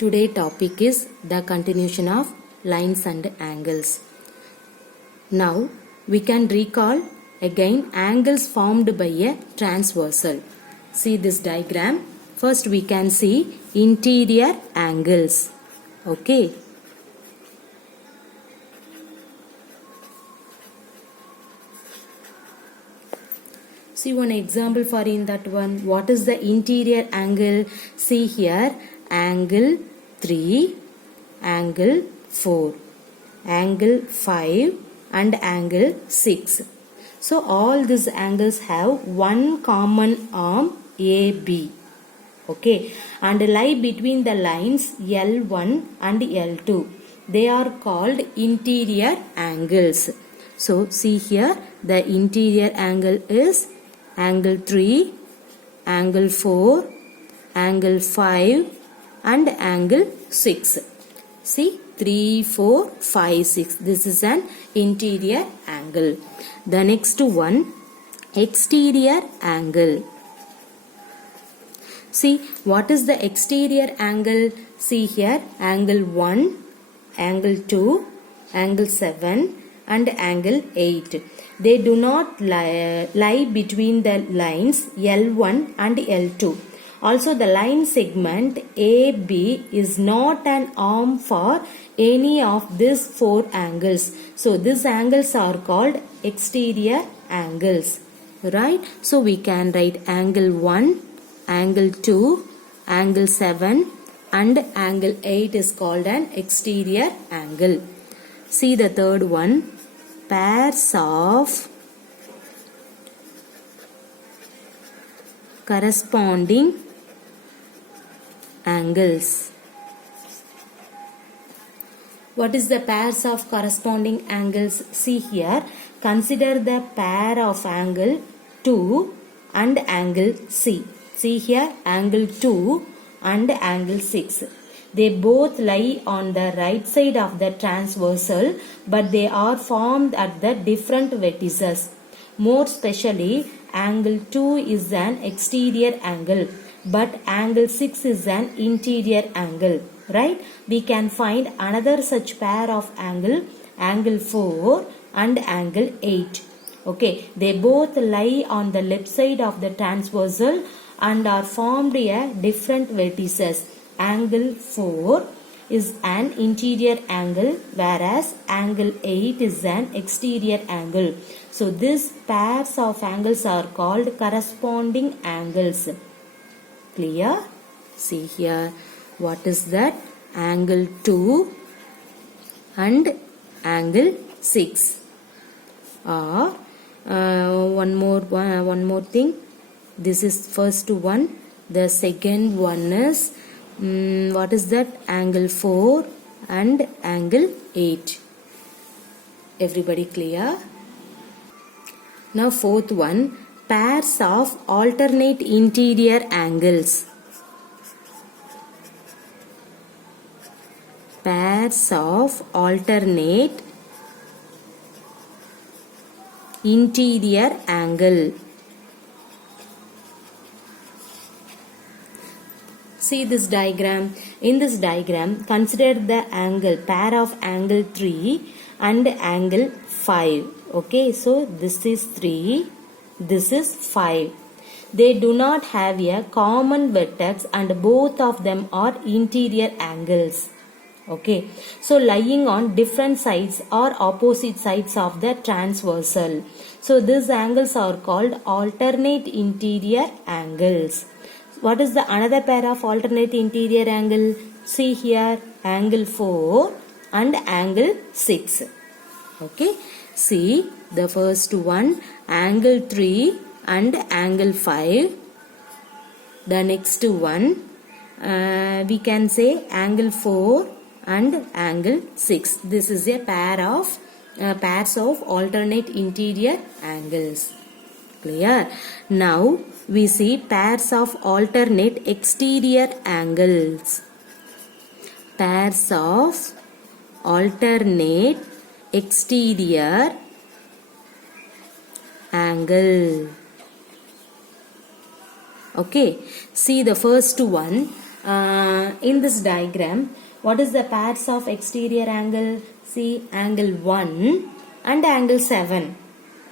Today topic is the continuation of lines and angles. Now we can recall again angles formed by a transversal. See this diagram. First we can see interior angles. Okay. See one example for in that one. What is the interior angle? See here, angle 3, angle 4, angle 5 and angle 6. So all these angles have one common arm AB. Okay, and lie between the lines L1 and L2. They are called interior angles. So see here, the interior angle is angle 3, angle 4, angle 5 and angle 6. See 3, 4, 5, 6. This is an interior angle. The next one, exterior angle. See what is the exterior angle? See here, angle 1, angle 2, angle 7 and angle 8. They do not lie between the lines L1 and L2. Also the line segment AB is not an arm for any of these four angles. So these angles are called exterior angles. Right? So we can write angle 1, angle 2, angle 7 and angle 8 is called an exterior angle. See the third one, pairs of corresponding angles. What is the pairs of corresponding angles? See here, consider the pair of angle 2 and angle C. See here, angle 2 and angle 6. They both lie on the right side of the transversal, but they are formed at the different vertices. More specially, angle 2 is an exterior angle, but angle 6 is an interior angle. Right? We can find another such pair of angle, angle 4 and angle 8. Okay, they both lie on the left side of the transversal and are formed at different vertices. Angle 4 is an interior angle, whereas angle 8 is an exterior angle. So these pairs of angles are called corresponding angles. Clear? See here, what is that? Angle 2 and angle 6. Or one more thing. This is first one. The second one is what is that? Angle 4 and angle 8. Everybody clear? Now fourth one, pairs of alternate interior angles. Pairs of alternate interior angle. See this diagram. In this diagram, consider the angle, pair of angle 3 and angle 5. Okay, so this is 3, this is 5. They do not have a common vertex and both of them are interior angles. Okay, so lying on different sides or opposite sides of the transversal. So these angles are called alternate interior angles. What is the another pair of alternate interior angle? See here, angle 4 and angle 6. Okay, see the first one, angle 3 and angle 5. The next one, we can say angle 4 and angle 6. This is a pair of pairs of alternate interior angles. Clear? Now we see pairs of alternate exterior angles. Pairs of alternate exterior angle. Okay, see the first one, in this diagram, what is the pairs of exterior angle? See, angle 1 and angle 7.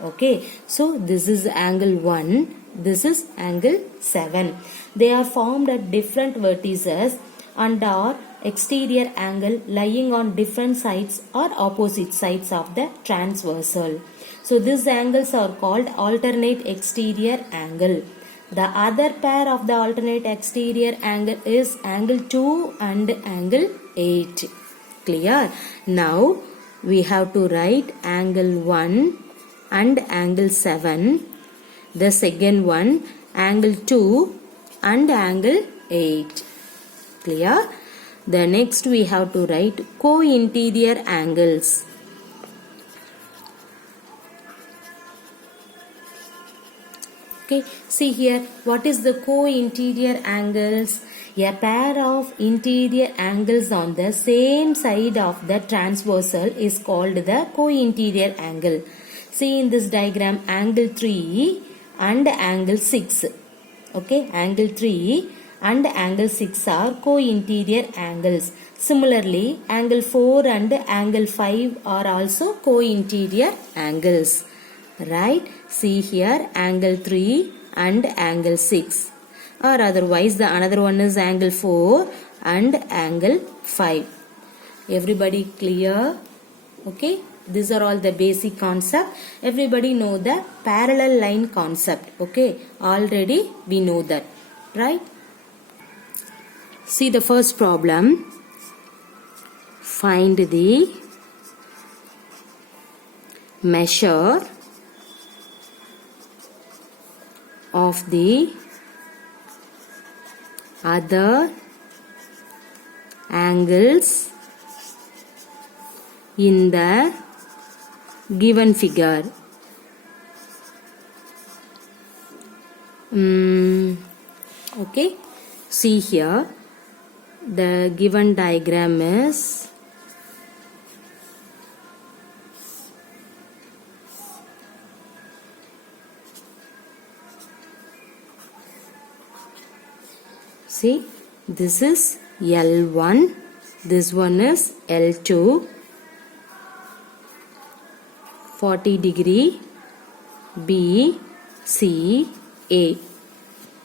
Okay, so this is angle 1, this is angle 7. They are formed at different vertices and are exterior angle lying on different sides or opposite sides of the transversal. So these angles are called alternate exterior angle. The other pair of the alternate exterior angle is angle 2 and angle 8. Clear? Now we have to write angle 1 and angle 7. The second one angle 2 and angle 8. Clear? The next we have to write co-interior angles. Okay, see here, what is the co-interior angles? A pair of interior angles on the same side of the transversal is called the co-interior angle. See in this diagram, angle 3 and angle 6. Okay, angle 3 and angle 6 are co-interior angles. Similarly, angle 4 and angle 5 are also co-interior angles. Right? See here, angle 3 and angle 6. Or otherwise, the another one is angle 4 and angle 5. Everybody clear? Okay? These are all the basic concept. Everybody know the parallel line concept. Okay? Already we know that. Right? See the first problem. Find the measure of the other angles in the given figure. Okay, see here, the given diagram is see, this is L1, this one is L2, 40 degree B, C, A,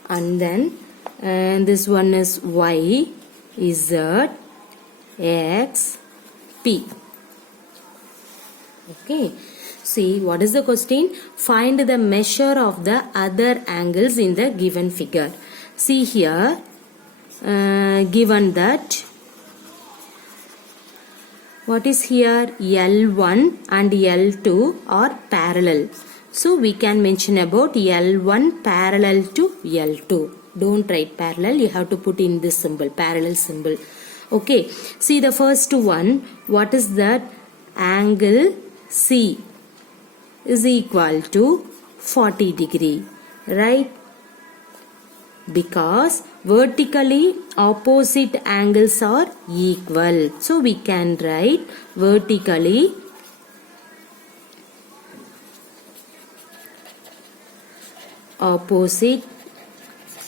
and then this one is Y, Z, X, P. Okay, see what is the question? Find the measure of the other angles in the given figure. See here, given that what is here, L1 and L2 are parallel. So we can mention about L1 parallel to L2. Don't write parallel, you have to put in this symbol, parallel symbol. Okay, see the first one, what is that? Angle C is equal to 40 degree, right? Because vertically opposite angles are equal. So we can write vertically opposite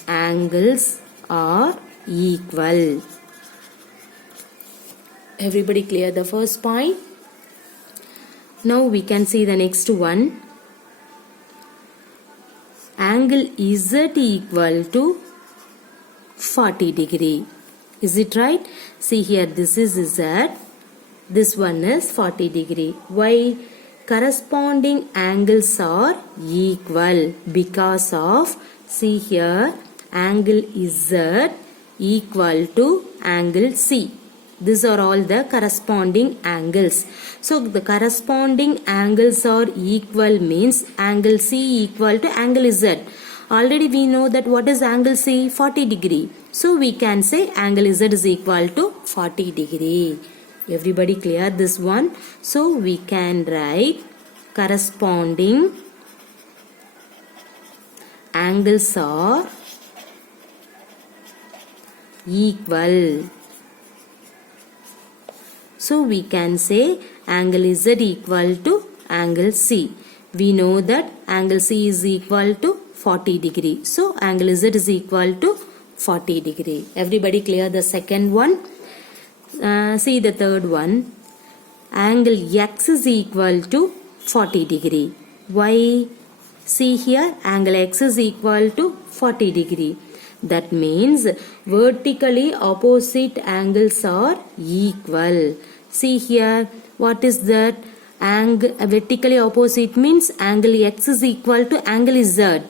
angles are equal. Everybody clear the first point? Now we can see the next one. Angle Z equal to 40 degree. Is it right? See here, this is Z. This one is 40 degree. Why? Corresponding angles are equal because of, see here, angle Z equal to angle C. These are all the corresponding angles. So the corresponding angles are equal means angle C equal to angle Z. Already we know that what is angle C? 40 degree. So we can say angle Z is equal to 40 degree. Everybody clear this one? So we can write corresponding angles are equal. So we can say angle Z equal to angle C. We know that angle C is equal to 40 degree. So angle Z is equal to 40 degree. Everybody clear the second one? See the third one. Angle X is equal to 40 degree. Why? See here, angle X is equal to 40 degree. That means vertically opposite angles are equal. See here, what is that? Angle vertically opposite means angle X is equal to angle Z.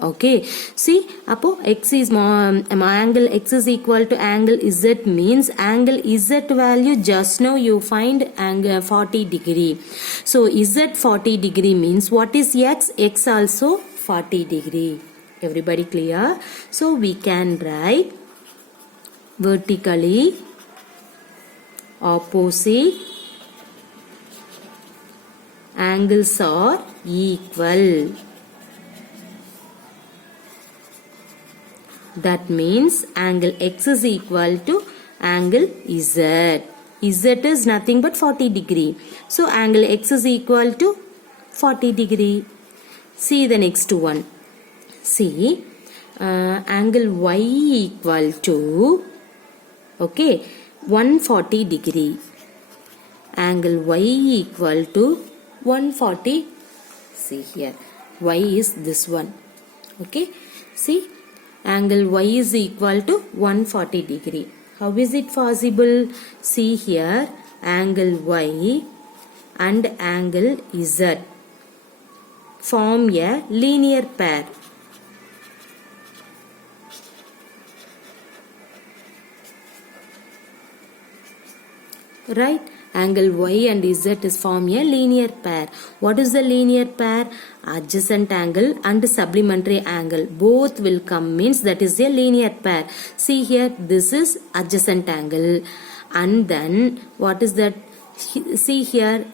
Okay, see, appo X is angle X is equal to angle Z means angle Z value just now you find angle 40 degree. So Z 40 degree means what is X? X also 40 degree. Everybody clear? So we can write vertically opposite angles are equal. That means angle X is equal to angle Z. Z is nothing but 40 degree. So angle X is equal to 40 degree. See the next one. See, angle Y equal to, okay, 140 degree. Angle Y equal to 140. See here, Y is this one. Okay, see, angle Y is equal to 140 degree. How is it possible? See here, angle Y and angle Z form a linear pair. Right? Angle Y and Z is form a linear pair. What is the linear pair? Adjacent angle and supplementary angle. Both will come means that is a linear pair. See here, this is adjacent angle. And then what is that? See here,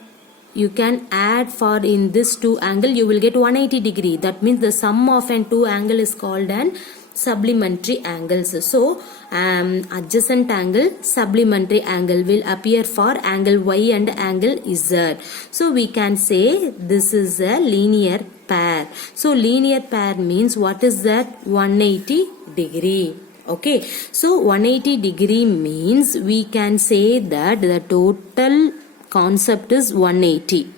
you can add for in this two angle you will get 180 degree. That means the sum of an two angle is called an supplementary angles. So adjacent angle, supplementary angle will appear for angle Y and angle Z. So we can say this is a linear pair. So linear pair means what is that? 180 degree. Okay, so 180 degree means we can say that the total concept is 180.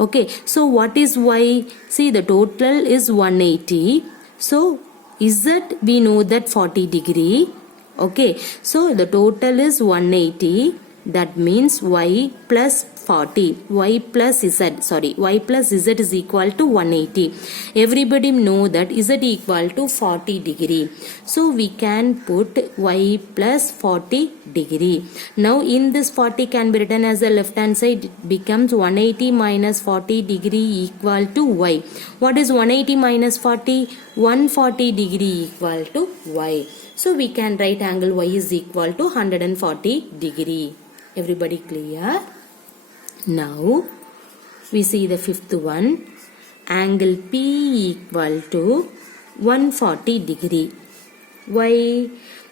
Okay, so what is Y? See, the total is 180. So Z we know that 40 degree. Okay, so the total is 180. That means Y plus 40. Y plus Z. Sorry, Y plus Z is equal to 180. Everybody know that Z equal to 40 degree. So we can put Y plus 40 degree. Now in this 40 can be written as the left hand side. It becomes 180 minus 40 degree equal to Y. What is 180 minus 40? 140 degree equal to Y. So we can write angle Y is equal to 140 degree. Everybody clear? Now we see the fifth one. Angle P equal to 140 degree. Why?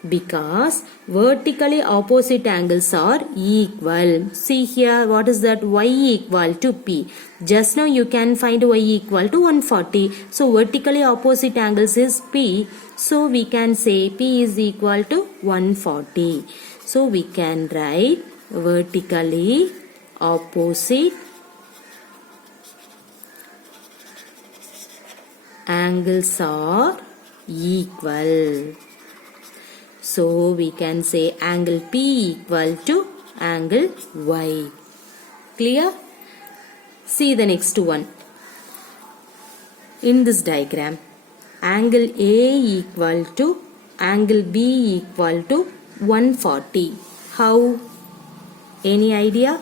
Because vertically opposite angles are equal. See here, what is that? Y equal to P. Just now you can find Y equal to 140. So vertically opposite angles is P. So we can say P is equal to 140. So we can write vertically opposite angles are equal. So we can say angle P equal to angle Y. Clear? See the next one. In this diagram, angle A equal to angle B equal to 140. How? Any idea?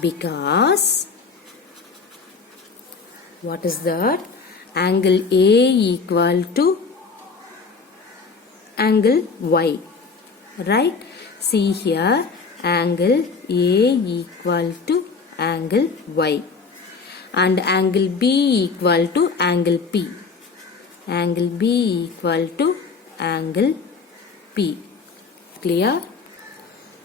Because what is that? Angle A equal to angle Y. Right? See here, angle A equal to angle Y. And angle B equal to angle P. Angle B equal to angle P. Clear?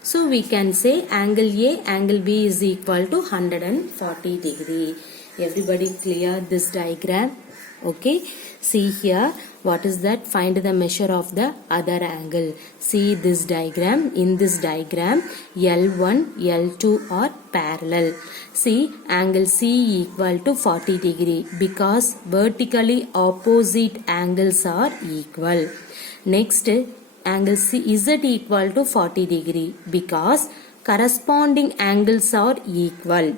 So we can say angle A, angle B is equal to 140 degree. Everybody clear this diagram? Okay, see here, what is that? Find the measure of the other angle. See this diagram. In this diagram, L1, L2 are parallel. See, angle C equal to 40 degree because vertically opposite angles are equal. Next, angle Z equal to 40 degree because corresponding angles are equal.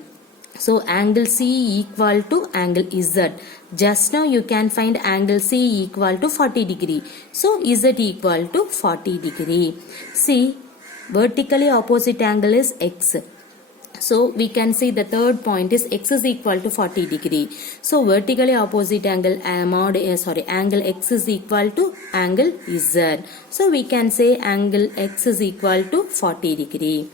So angle C equal to angle Z. Just now you can find angle C equal to 40 degree. So Z equal to 40 degree. See, vertically opposite angle is X. So we can see the third point is X is equal to 40 degree. So vertically opposite angle angle X is equal to angle Z. So we can say angle X is equal to 40 degree.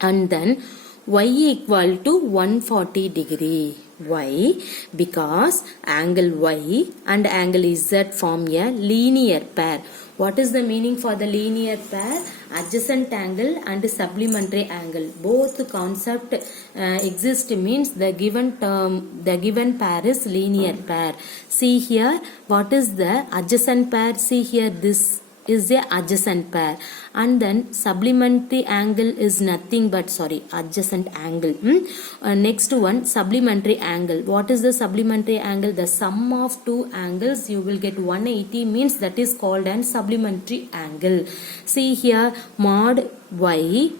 And then Y equal to 140 degree. Why? Because angle Y and angle Z form a linear pair. What is the meaning for the linear pair? Adjacent angle and supplementary angle. Both concept exist means the given pair is linear pair. See here, what is the adjacent pair? See here, this is the adjacent pair, and then supplementary angle is nothing but adjacent angle. Next one, supplementary angle. What is the supplementary angle? The sum of two angles you will get 180 means that is called an supplementary angle. See here, mod Y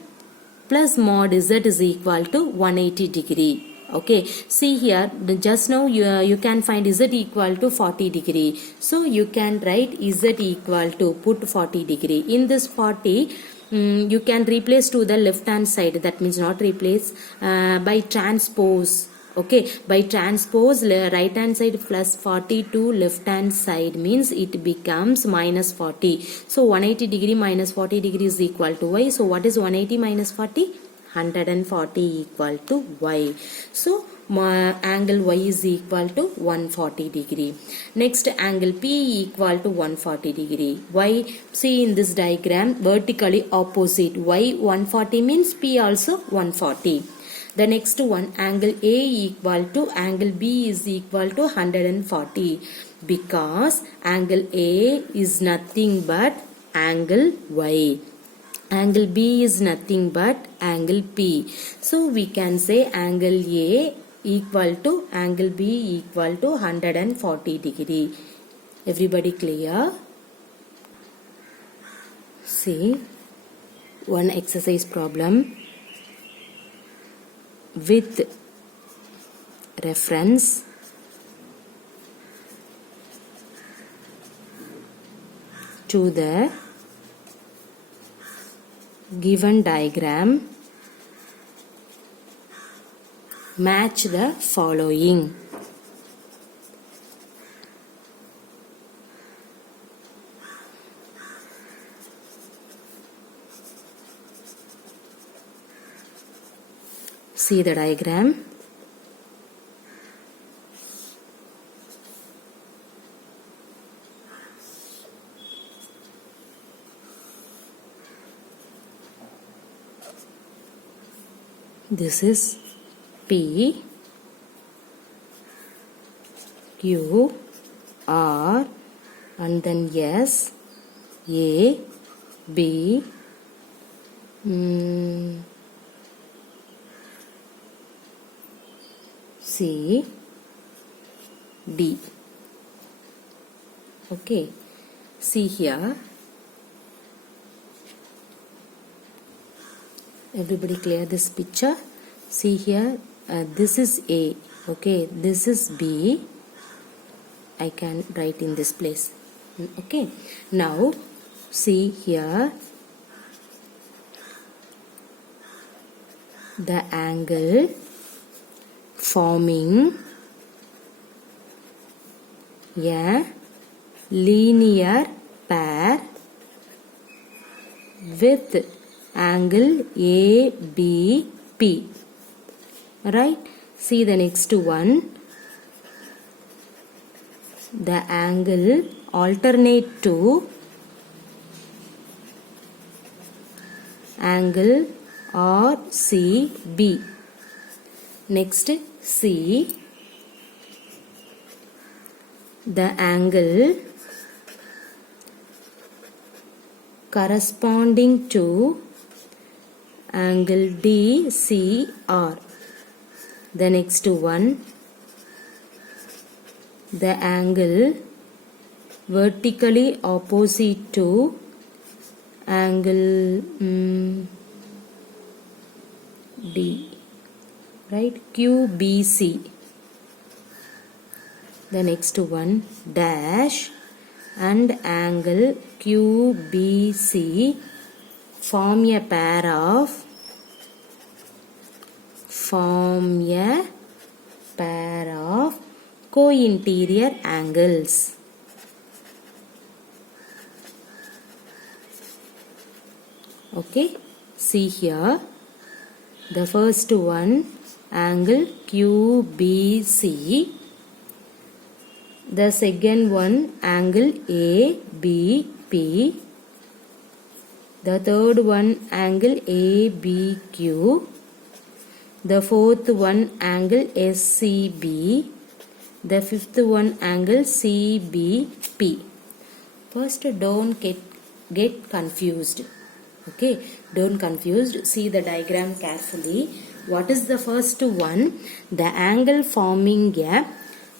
plus mod Z is equal to 180 degree. Okay, see here, just now you can find Z equal to 40 degree. So you can write Z equal to, put 40 degree. In this 40, you can replace to the left hand side. That means not replace, by transpose. Okay, by transpose right hand side plus 40 to left hand side means it becomes minus 40. So 180 degree minus 40 degree is equal to Y. So what is 180 minus 40? 140 equal to Y. So angle Y is equal to 140 degree. Next, angle P equal to 140 degree. Y, see in this diagram, vertically opposite. Y 140 means P also 140. The next one, angle A equal to angle B is equal to 140 because angle A is nothing but angle Y. Angle B is nothing but angle P. So we can say angle A equal to angle B equal to 140 degree. Everybody clear? See, one exercise problem with reference to the given diagram, match the following. See the diagram. This is P, Q, R, and then S, A, B, C, D. Okay, see here. Everybody clear this picture? See here, this is A. Okay, this is B. I can write in this place. Okay, now see here, the angle forming a linear pair with angle ABP. Right? See the next one. The angle alternate to angle RCB. Next, C. the angle corresponding to angle DCR. The next one, the angle vertically opposite to angle D, right, QBC. The next one, dash and angle QBC form a pair of co-interior angles. Okay, see here, the first one, angle QBC, the second one, angle ABP, the third one, angle ABQ, the fourth one, angle SCB, the fifth one, angle CBP. First, don't get confused. Okay, don't confused. See the diagram carefully. What is the first one? The angle forming a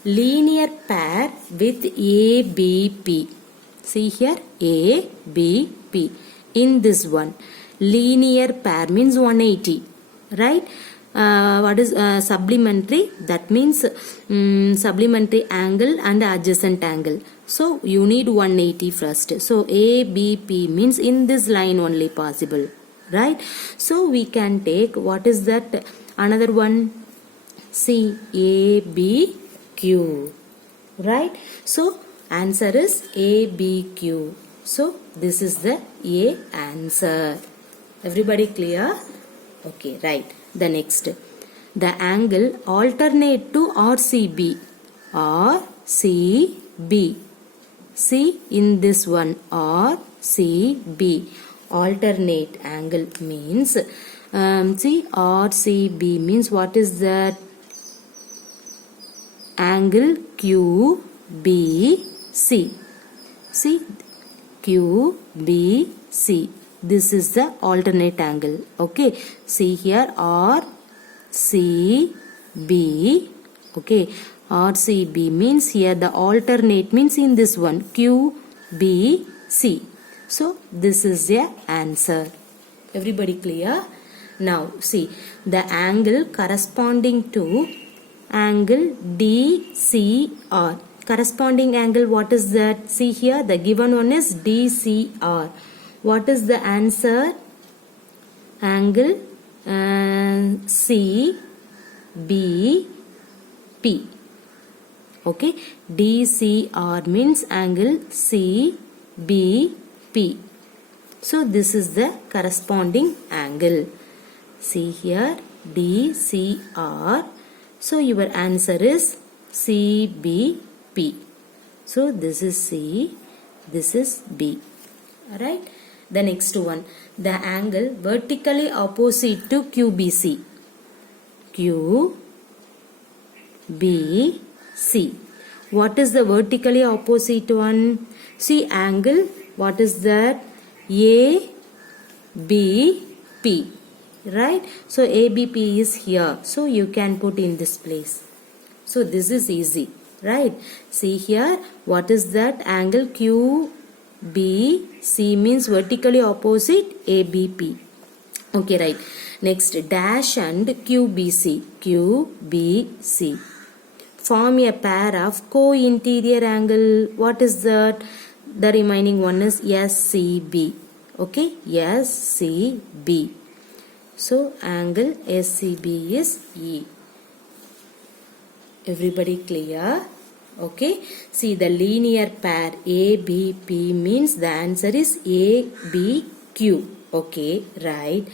linear pair with ABP. See here, ABP. In this one, linear pair means 180, right? What is supplementary? That means supplementary angle and adjacent angle. So you need 180 first. So ABP means in this line only possible, right? So we can take, what is that another one? See, ABQ, right? So answer is ABQ. So this is the A answer. Everybody clear? Okay, right. The next, the angle alternate to RCB. RCB. See in this one, RCB. Alternate angle means, see, RCB means what is that? Angle QBC. See, QBC. This is the alternate angle. Okay, see here, RCB. Okay, RCB means here the alternate means in this one, QBC. So this is the answer. Everybody clear? Now see, the angle corresponding to angle DCR. Corresponding angle, what is that? See here, the given one is DCR. What is the answer? Angle CBP. Okay, DCR means angle CBP. So this is the corresponding angle. See here, DCR. So your answer is CBP. So this is C, this is B. Alright. The next one, the angle vertically opposite to QBC. QBC. What is the vertically opposite one? See angle, what is that? ABP. Right? So ABP is here. So you can put in this place. So this is easy. Right? See here, what is that? Angle QBC means vertically opposite ABP. Okay, right. Next, dash and QBC. QBC. Form a pair of co-interior angle. What is that? The remaining one is SCB. Okay, SCB. So, angle SCB is E. Everybody clear? Okay. See the linear pair ABP means the answer is ABQ. Okay, right.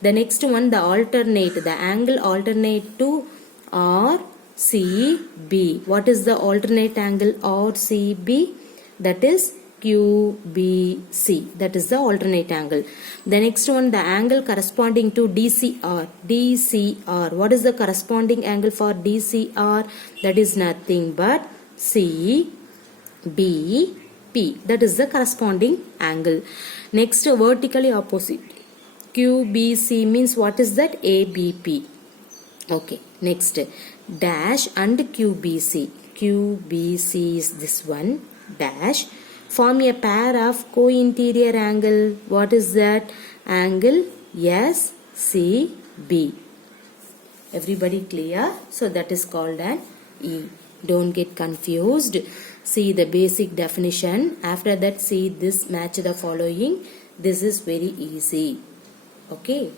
The next one, the alternate, the angle alternate to RCB. What is the alternate angle RCB? That is QBC. That is the alternate angle. The next one, the angle corresponding to DCR. DCR. What is the corresponding angle for DCR? That is nothing but CB. BP. That is the corresponding angle. Next, vertically opposite. QBC means what is that? ABP. Okay. Next, dash and QBC. QBC is this one. Dash. Form a pair of co-interior angle. What is that? Angle SCB. Everybody clear? So that is called an E. Don't get confused. See the basic definition. After that, see this, match the following. This is very easy. Okay.